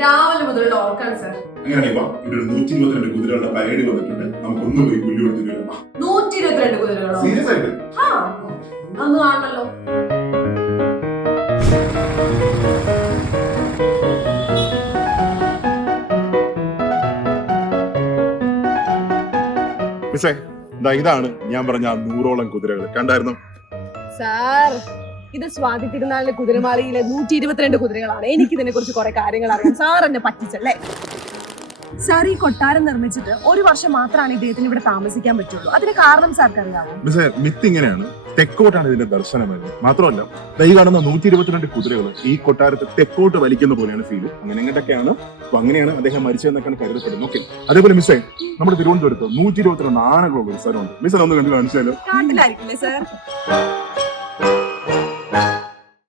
രാവിലെ മുതലുള്ള ഓർക്കാണ് സാർ. അങ്ങനെയാണെങ്കിൽ ഇവിടെ 122 കുതിരകളുടെ പരേഡ് വന്നിട്ടുണ്ട്. നമുക്കൊന്നും പോയി പുല്ല് കൊടുത്തിട്ട് വരാം. 122 കുതിരകളോ? സീരിയസ് ആയിട്ട് അന്ന് കാണണല്ലോ. മിസ്സേ, ഇതാണ് ഞാൻ പറഞ്ഞ 100ഓളം കുതിരകൾ. കണ്ടായിരുന്നു സാർ? ഇത് സ്വാതി തിരുനാളിലെ കുതിരമാളിയിലെ 122 കുതിരകളാണ്. എനിക്ക് ഇതിനെ കുറിച്ച് കുറെ കാര്യങ്ങൾ അറിയാം. സാർ എന്നെ പറ്റിച്ചല്ലേ? സാർ, ഈ കൊട്ടാരം നിർമ്മിച്ചിട്ട് 1 വർഷം മാത്രമാണ് ഇദ്ദേഹത്തിന് ഇവിടെ താമസിക്കാൻ പറ്റുള്ളൂ. അതിന് കാരണം സാർക്ക് അറിയാമോ? മിസ്സേ, മിത്ത് ഇങ്ങനെയാണ്. തെക്കോട്ടാണ് ഇതിന്റെ ദർശനമായിരുന്നു. മാത്രമല്ല, ഈ കാണുന്ന 122 കുതിരകൾ ഈ കൊട്ടാരത്തെ തെക്കോട്ട് വലിക്കുന്ന പോലെയാണ് ഫീൽ. അങ്ങനെയൊക്കെയാണ്. അപ്പൊ അങ്ങനെയാണ് അദ്ദേഹം മരിച്ചതെന്നൊക്കെയാണ് കരുതപ്പെടുന്നത്. ഓക്കെ. അതേപോലെ മിസ്സേ, നമ്മുടെ തിരുവനന്തപുരത്ത് 122 ആനകളുള്ള ഒരു സ്ഥലമുണ്ട്. മിസ്സേ ഒന്ന് കണ്ടു കാണിച്ചാലോ? കാട്ടിലായിരിക്കില്ലേ സാർ?